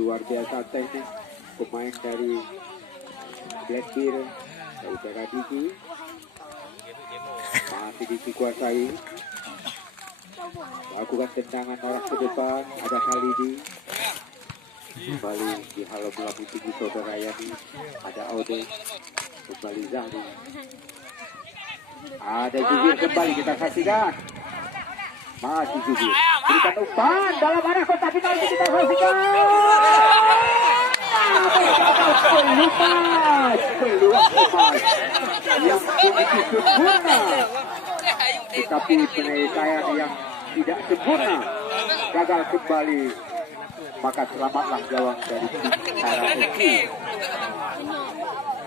luar biasa teknis pemain dari Blackbeard, saudara Diki masih dikuasai, lakukan tendangan arah ke depan, ada Khalidi kembali di halo melambung tinggi saudara Yani, ada Ode kembali Zahri, ada Zubir kembali, kita saksikan masih Zubir berikan umpan dalam arah kotak final, kita saksikan peluang emas yang begitu sempurna, tetapi penyelesaian yang tidak sempurna gagal kembali, maka selamatlah gawang dari tim Karaoke.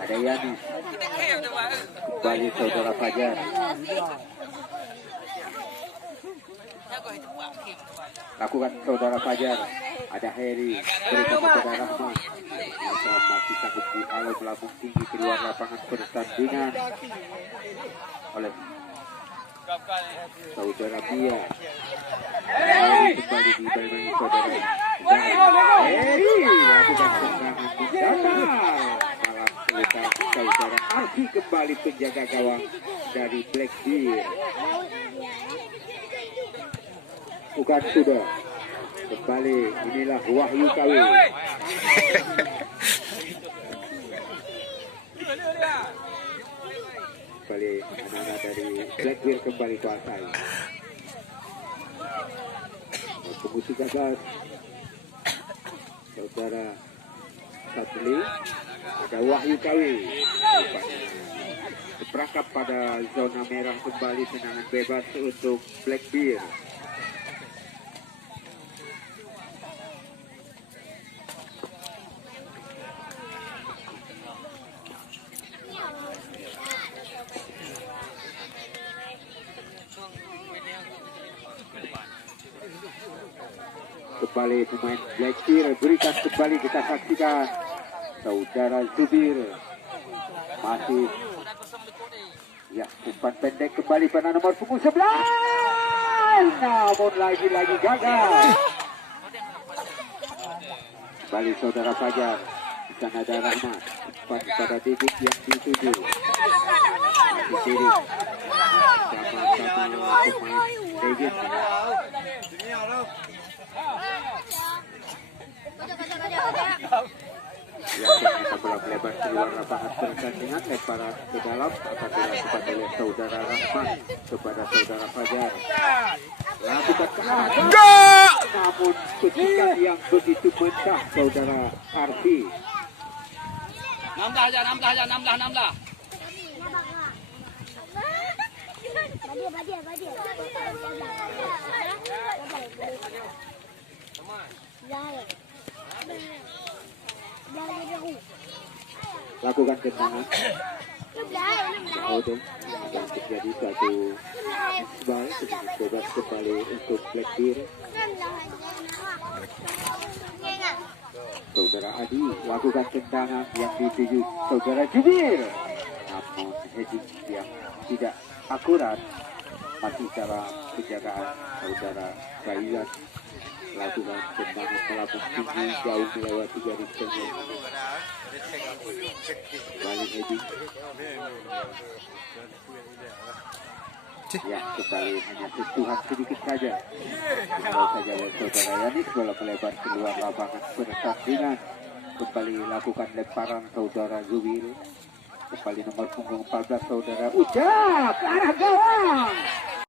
Ada Yani kembali saudara Fajar, lakukan saudara Fajar, ada Heri berikan kepada Rahman, masih sanggup di halo melambung tinggi keluar lapangan pertandingan oleh saudara Bia. Kembali di balik saudara Heri, lakukan serangan di dalam malam selesai saudara Arfi kembali penjaga gawang dari Blackbeard. Bukan sudah kembali, inilah Wahyu KW. Kembali anak-anak dari Blackbeard kembali kuasai. Pemusik gagas saudara Satli, ada Wahyu KW terperangkap pada zona merah, kembali tendangan bebas untuk Blackbeard. Kembali pemain Blackbeard berikan kembali, kita saksikan saudara Zubir masih ya, umpan pendek kembali pada nomor punggung 11, namun lagi-lagi gagal. Kembali saudara Fajar, di sana ada Rahmat, umpan pada Didik yang dituju masih kiri sama-sama pemain David. Kita bola melebar keluar lapangan pertandingan, lemparan ke dalam akan dilakukan oleh saudara Rahman kepada saudara Fajar. Lakukan ke atas, namun ketika yang begitu mentah saudara Arfi. 16 aja, 16. Lakukan tendangan dan terjadi satu bal bebas kembali untuk Blackbeard. Saudara Adi lakukan tendangan yang dituju saudara Jubir, namun heading yang tidak akurat, masih dalam penjagaan saudara Kailan. Lakukan tendangan melambung tinggi jauh melewati garis tengah. Balik heading. Ya, kembali hanya sentuhan sedikit saja. Kalau saja oleh saudara Yanis, bola melebar keluar lapangan pertandingan. Kembali lakukan lemparan saudara Zubir. Kembali nomor punggung 14 saudara Ucap ke arah gawang.